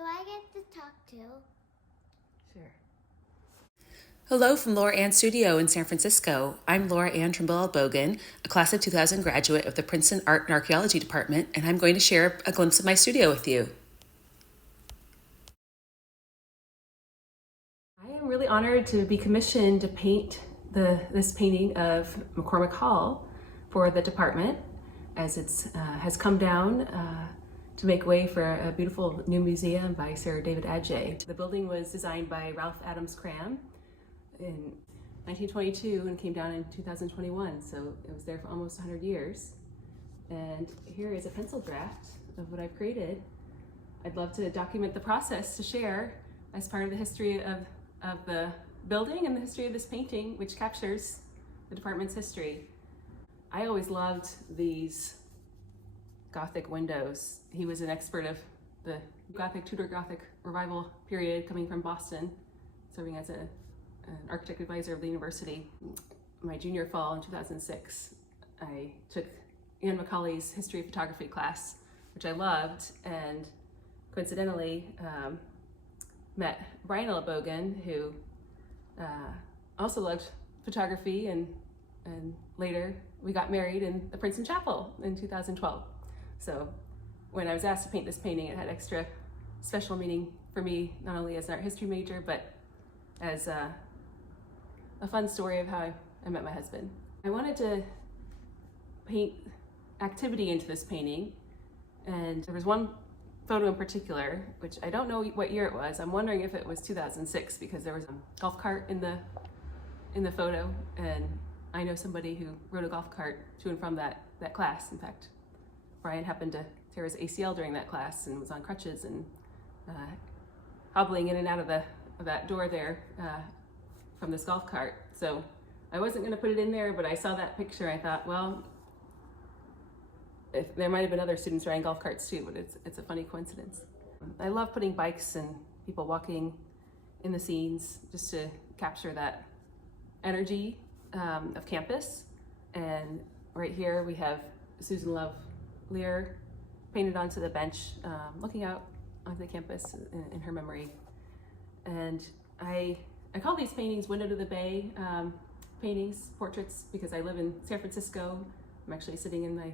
Do I get to talk too? Sure. Hello from Laura Ann Studio in San Francisco. I'm Laura Ann Trimble Elbogen, a class of 2000 graduate of the Princeton Art and Archaeology Department, and I'm going to share a glimpse of my studio with you. I am really honored to be commissioned to paint this painting of McCormick Hall for the department, as it has come down to make way for a beautiful new museum by Sir David Adjaye. The building was designed by Ralph Adams Cram in 1922 and came down in 2021, so it was there for almost 100 years. And here is a pencil draft of what I've created. I'd love to document the process to share as part of the history of the building and the history of this painting, which captures the department's history. I always loved these Gothic windows. He was an expert of the Tudor Gothic revival period, coming from Boston, serving as an architect advisor of the university. My junior fall in 2006, I took Anne Macaulay's history of photography class, which I loved, and coincidentally met Brian Elbogen, who also loved photography, and later we got married in the Princeton Chapel in 2012. So when I was asked to paint this painting, it had extra special meaning for me, not only as an art history major, but as a fun story of how I met my husband. I wanted to paint activity into this painting, and there was one photo in particular, which I don't know what year it was. I'm wondering if it was 2006, because there was a golf cart in the photo, and I know somebody who rode a golf cart to and from that class. In fact, Brian happened to tear his ACL during that class and was on crutches and hobbling in and out of that door there from this golf cart. So I wasn't going to put it in there, but I saw that picture. I thought, well, there might have been other students riding golf carts too, but it's a funny coincidence. I love putting bikes and people walking in the scenes just to capture that energy of campus. And right here we have Susan Love Lear painted onto the bench, looking out onto the campus in her memory. And I call these paintings window to the bay paintings, portraits, because I live in San Francisco. I'm actually sitting in my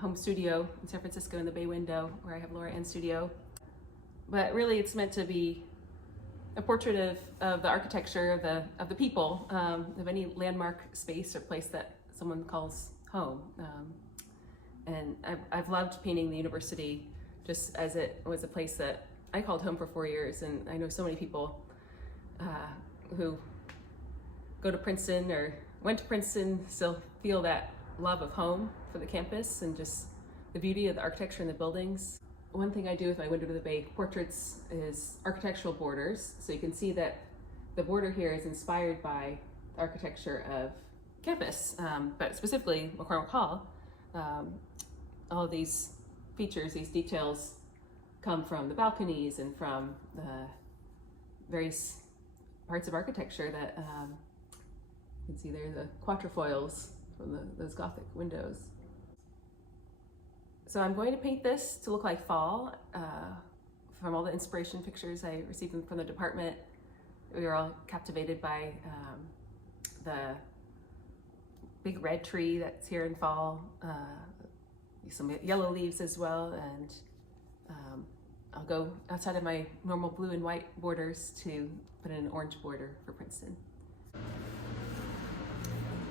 home studio in San Francisco in the bay window where I have Laura Ann Studio. But really it's meant to be a portrait of the architecture of the people, of any landmark space or place that someone calls home. And I've loved painting the university just as it was a place that I called home for 4 years. And I know so many people who go to Princeton or went to Princeton still feel that love of home for the campus and just the beauty of the architecture and the buildings. One thing I do with my window to the bay portraits is architectural borders. So you can see that the border here is inspired by the architecture of campus, but specifically McCormick Hall. All of these features, these details, come from the balconies and from the various parts of architecture that you can see there, the quatrefoils from those Gothic windows. So I'm going to paint this to look like fall. From all the inspiration pictures I received from the department, we were all captivated by the big red tree that's here in fall, some yellow leaves as well, and I'll go outside of my normal blue and white borders to put in an orange border for Princeton.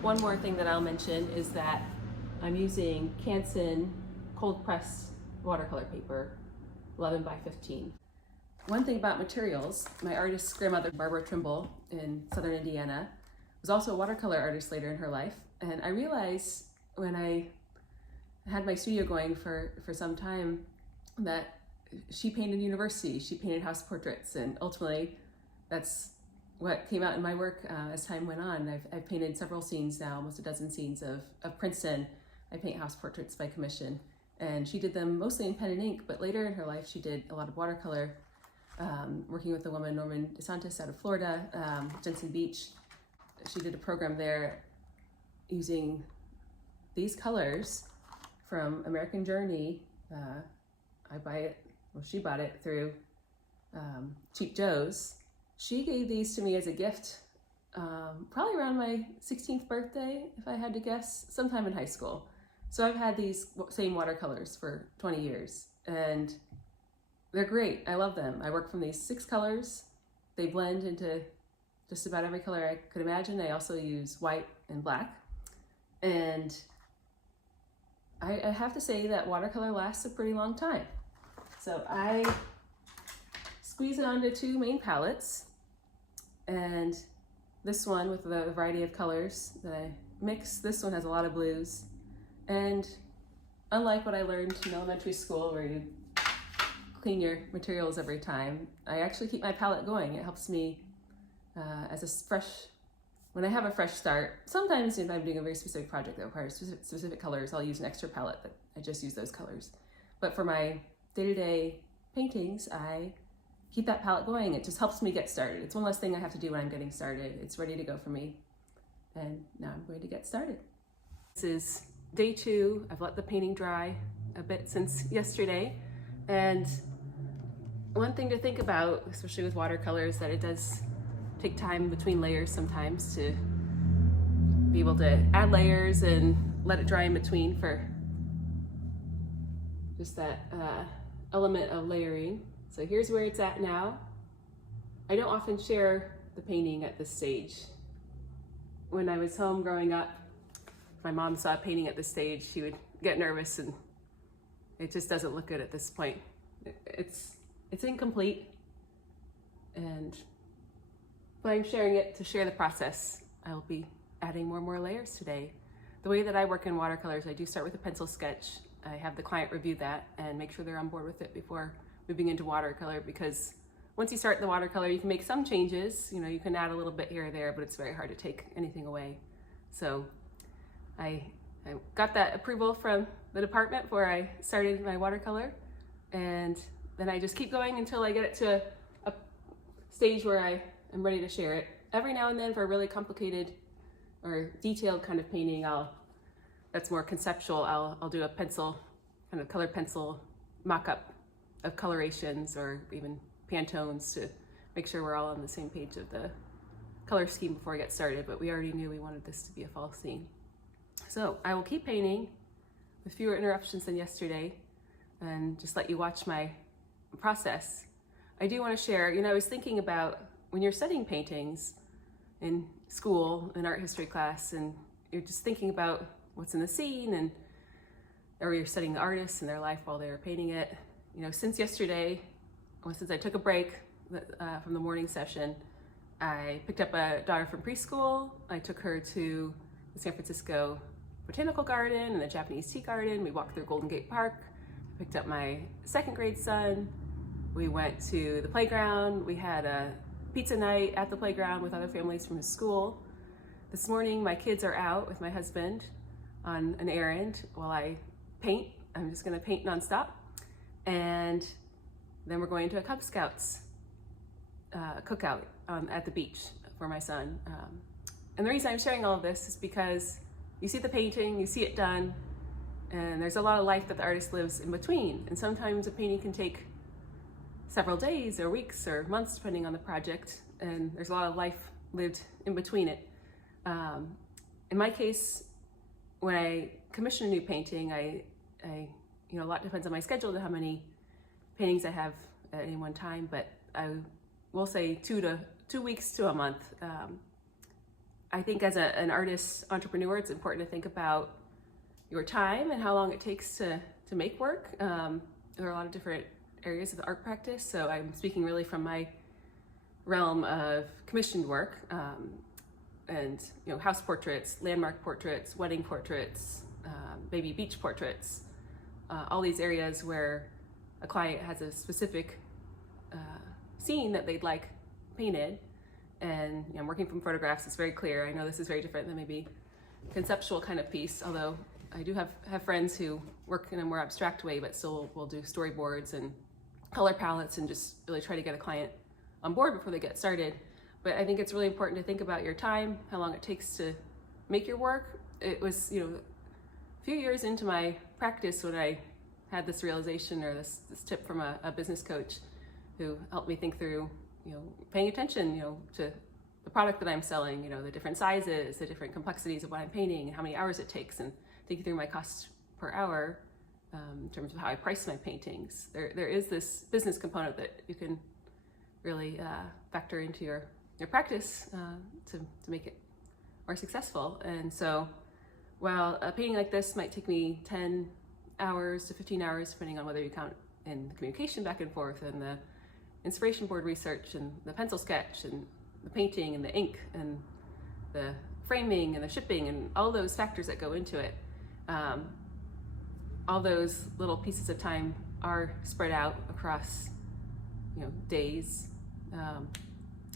One more thing that I'll mention is that I'm using Canson cold pressed watercolor paper, 11 by 15. One thing about materials, my artist's grandmother, Barbara Trimble in Southern Indiana, was also a watercolor artist later in her life. And I realized when I had my studio going for some time that she painted university, she painted house portraits, and ultimately that's what came out in my work as time went on. I've painted several scenes now, almost a dozen scenes of Princeton. I paint house portraits by commission, and she did them mostly in pen and ink, but later in her life she did a lot of watercolor, working with the woman Norman DeSantis out of Florida, Jensen Beach. She did a program there using these colors from American Journey. I buy it well, she bought it through Cheap Joe's. She gave these to me as a gift, probably around my 16th birthday, if I had to guess, sometime in high school. So I've had these same watercolors for 20 years, and they're great. I love them. I work from these 6 colors. They blend into just about every color I could imagine. I also use white and black. And I have to say that watercolor lasts a pretty long time. So I squeeze it onto 2 main palettes, and this one with a variety of colors that I mix. This one has a lot of blues, and unlike what I learned in elementary school where you clean your materials every time, I actually keep my palette going. It helps me when I have a fresh start. Sometimes if I'm doing a very specific project that requires specific colors, I'll use an extra palette, but I just use those colors. But for my day-to-day paintings, I keep that palette going. It just helps me get started. It's one less thing I have to do when I'm getting started. It's ready to go for me. And now I'm going to get started. This is day 2. I've let the painting dry a bit since yesterday. And one thing to think about, especially with watercolors, that it does take time between layers sometimes to be able to add layers and let it dry in between for just that element of layering. So here's where it's at now. I don't often share the painting at this stage. When I was home growing up, if my mom saw a painting at this stage, she would get nervous, and it just doesn't look good at this point. It's incomplete, but I'm sharing it to share the process. I'll be adding more and more layers today. The way that I work in watercolors, I do start with a pencil sketch. I have the client review that and make sure they're on board with it before moving into watercolor, because once you start the watercolor, you can make some changes. You know, you can add a little bit here or there, but it's very hard to take anything away. So I got that approval from the department before I started my watercolor, and then I just keep going until I get it to a stage where I am ready to share it. Every now and then, for a really complicated or detailed kind of painting, that's more conceptual, I'll do a pencil, kind of color pencil mock-up of colorations or even Pantones to make sure we're all on the same page of the color scheme before I get started, but we already knew we wanted this to be a fall scene. So I will keep painting with fewer interruptions than yesterday and just let you watch my process. I do want to share, I was thinking about when you're studying paintings in school, in art history class, and you're just thinking about what's in the scene, or you're studying the artists and their life while they were painting it. Since yesterday, since I took a break from the morning session, I picked up a daughter from preschool. I took her to the San Francisco Botanical Garden and the Japanese Tea Garden. We walked through Golden Gate Park. I picked up my 2nd grade son. We went to the playground. We had a pizza night at the playground with other families from his school. This morning, my kids are out with my husband on an errand while I paint. I'm just gonna paint nonstop. And then we're going to a Cub Scouts cookout at the beach for my son. And the reason I'm sharing all of this is because you see the painting, you see it done, and there's a lot of life that the artist lives in between. And sometimes a painting can take several days or weeks or months, depending on the project, and there's a lot of life lived in between it. In my case, when I commission a new painting, a lot depends on my schedule to how many paintings I have at any one time, but I will say 2 weeks to a month. I think as an artist entrepreneur, it's important to think about your time and how long it takes to make work. There are a lot of different areas of the art practice, so I'm speaking really from my realm of commissioned work, and house portraits, landmark portraits, wedding portraits, baby beach portraits, all these areas where a client has a specific scene that they'd like painted. And I'm working from photographs, it's very clear. I know this is very different than maybe conceptual kind of piece, although I do have friends who work in a more abstract way, but still will do storyboards and color palettes and just really try to get a client on board before they get started. But I think it's really important to think about your time, how long it takes to make your work. It was, a few years into my practice when I had this realization or this tip from a business coach who helped me think through, paying attention, to the product that I'm selling, the different sizes, the different complexities of what I'm painting, and how many hours it takes, and thinking through my cost per hour in terms of how I price my paintings. There is this business component that you can really factor into your practice to make it more successful. And so while a painting like this might take me 10 hours to 15 hours, depending on whether you count in the communication back and forth and the inspiration board research and the pencil sketch and the painting and the ink and the framing and the shipping and all those factors that go into it, all those little pieces of time are spread out across days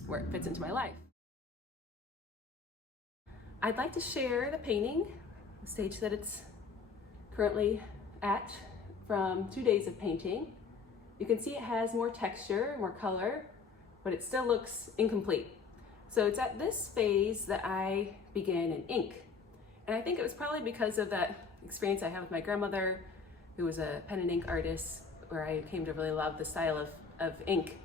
where it fits into my life. I'd like to share the painting, the stage that it's currently at, from 2 days of painting. You can see it has more texture, more color, but it still looks incomplete. So it's at this phase that I began in ink. And I think it was probably because of that experience I had with my grandmother, who was a pen and ink artist, where I came to really love the style of ink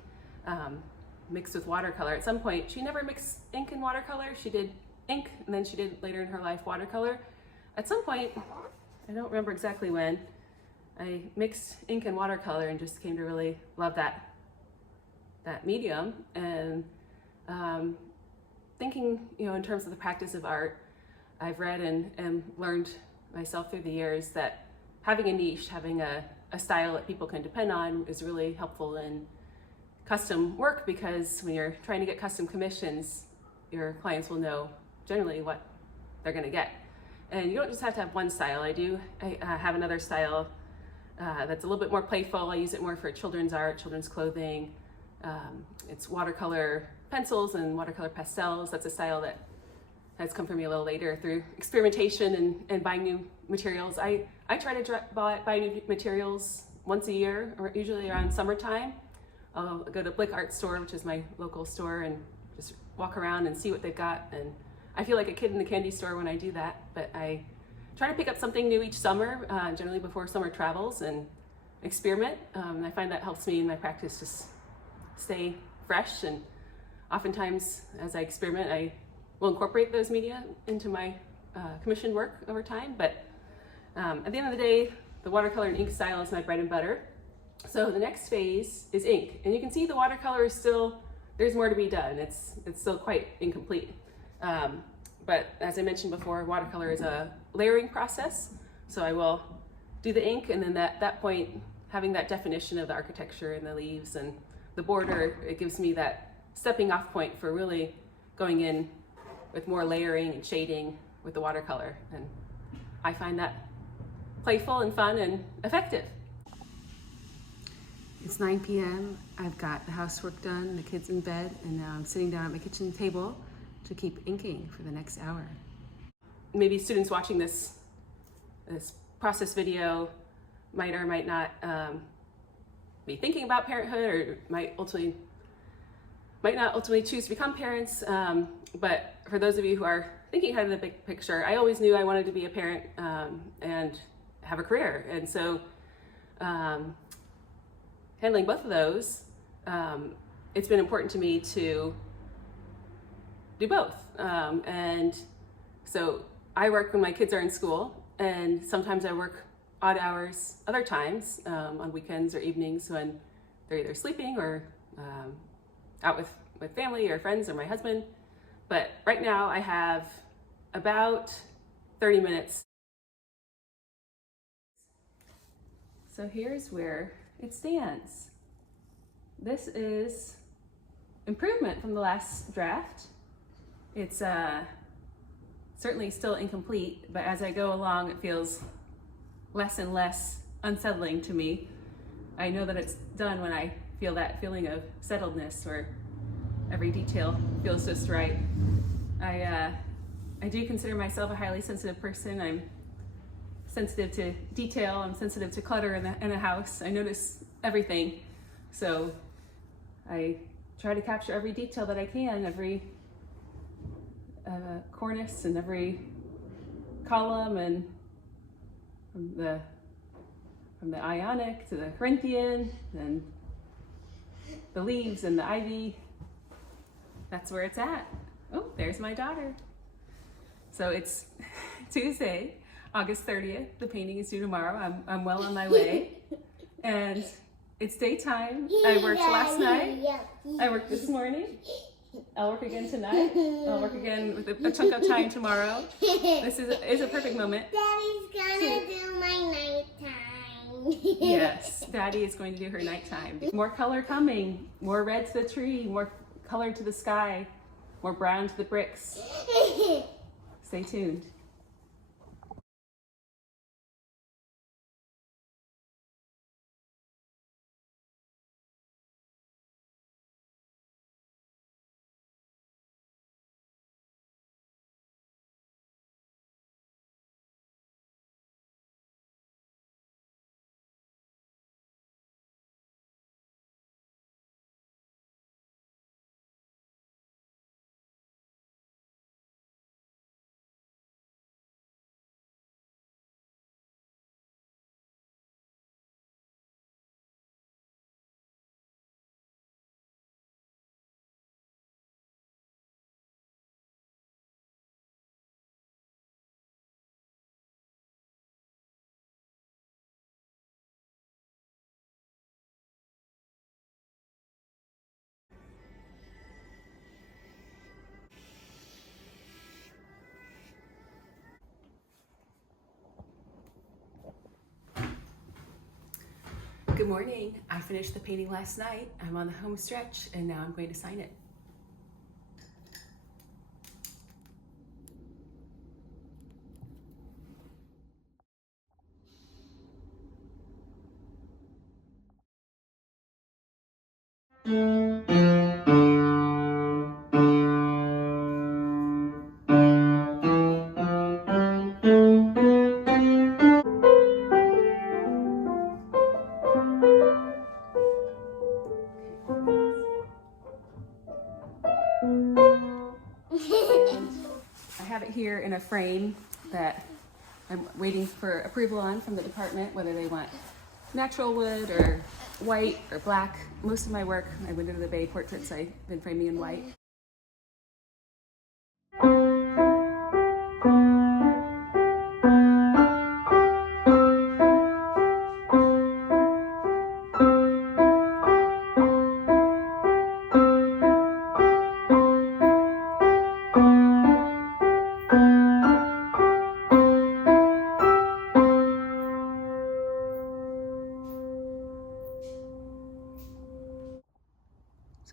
mixed with watercolor. At some point, she never mixed ink and watercolor. She did ink, and then she did later in her life watercolor. At some point, I don't remember exactly when, I mixed ink and watercolor and just came to really love that medium. And thinking, in terms of the practice of art, I've read and learned myself through the years that having a niche, having a style that people can depend on is really helpful in custom work, because when you're trying to get custom commissions, your clients will know generally what they're going to get. And you don't just have to have one style. I have another style that's a little bit more playful. I use it more for children's art, children's clothing. It's watercolor pencils and watercolor pastels. That's a style that has come for me a little later through experimentation and buying new materials. I try to buy new materials once a year, or usually around summertime. I'll go to Blick Art Store, which is my local store, and just walk around and see what they've got. And I feel like a kid in the candy store when I do that, but I try to pick up something new each summer, generally before summer travels, and experiment. I find that helps me in my practice just stay fresh. And oftentimes as I experiment, I will incorporate those media into my commission work over time. But at the end of the day, the watercolor and ink style is my bread and butter. So the next phase is ink. And you can see the watercolor is still, there's more to be done. It's still quite incomplete. But as I mentioned before, watercolor is a layering process. So I will do the ink, and then at that point, having that definition of the architecture and the leaves and the border, it gives me that stepping off point for really going in with more layering and shading with the watercolor. And I find that playful and fun and effective. It's 9 p.m. I've got the housework done, the kids in bed, and now I'm sitting down at my kitchen table to keep inking for the next hour. Maybe students watching this process video might or might not be thinking about parenthood, or might not ultimately choose to become parents. But for those of you who are thinking ahead of the big picture, I always knew I wanted to be a parent and have a career. And so handling both of those, it's been important to me to do both. And so I work when my kids are in school, and sometimes I work odd hours other times, on weekends or evenings when they're either sleeping or out with family or friends or my husband. But right now I have about 30 minutes. So here's where it stands. This is improvement from the last draft. It's certainly still incomplete, but as I go along, it feels less and less unsettling to me. I know that it's done when I feel that feeling of settledness, where every detail feels just right. I do consider myself a highly sensitive person. I'm sensitive to detail. I'm sensitive to clutter in a house. I notice everything. So I try to capture every detail that I can, every cornice and every column, and the from the Ionic to the Corinthian, and the leaves and the ivy. That's where it's at. Oh, there's my daughter. So it's Tuesday, August 30th. The painting is due tomorrow. I'm well on my way. And it's daytime. I worked last night. I worked this morning. I'll work again tonight. I'll work again with a chunk of time tomorrow. This is a perfect moment. Daddy's gonna do my nighttime. Yes, Daddy is going to do her nighttime. More color coming. More red to the tree. More color to the sky. More brown to the bricks. Stay tuned. Good morning. I finished the painting last night. I'm on the home stretch and now I'm going to sign it. I have it here in a frame that I'm waiting for approval on from the department, whether they want natural wood or white or black. Most of my work, my Window to the Bay portraits, I've been framing in white.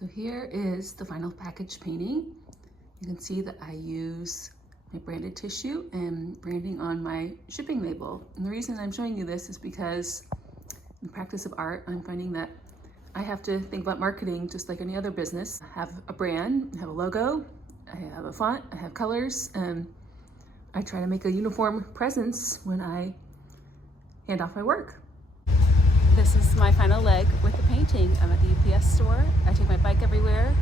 So here is the final package painting. You can see that I use my branded tissue and branding on my shipping label. And the reason I'm showing you this is because in the practice of art, I'm finding that I have to think about marketing just like any other business. I have a brand, I have a logo, I have a font, I have colors, and I try to make a uniform presence when I hand off my work. This is my final leg with the painting. I'm at the UPS store. I take my bike everywhere.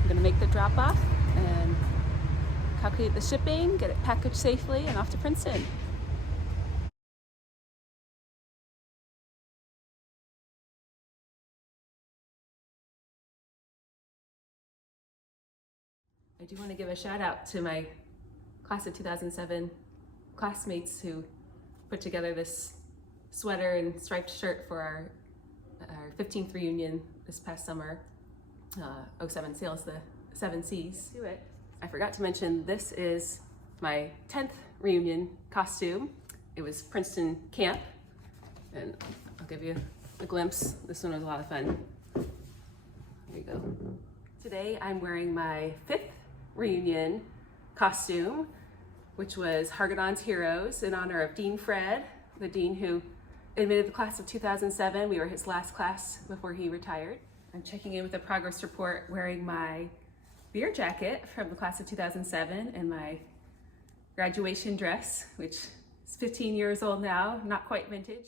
I'm gonna make the drop off and calculate the shipping, get it packaged safely, and off to Princeton. I do want to give a shout out to my class of 2007 classmates who put together this sweater and striped shirt for our 15th reunion this past summer. 07 sails the 7 seas. Do it. I forgot to mention this is my 10th reunion costume. It was Princeton camp, and I'll give you a glimpse. This one was a lot of fun. There you go. Today I'm wearing my 5th reunion costume, which was Hargadon's Heroes in honor of Dean Fred, the dean who admitted the class of 2007. We were his last class before he retired. I'm checking in with a progress report wearing my beer jacket from the class of 2007 and my graduation dress, which is 15 years old now, not quite vintage.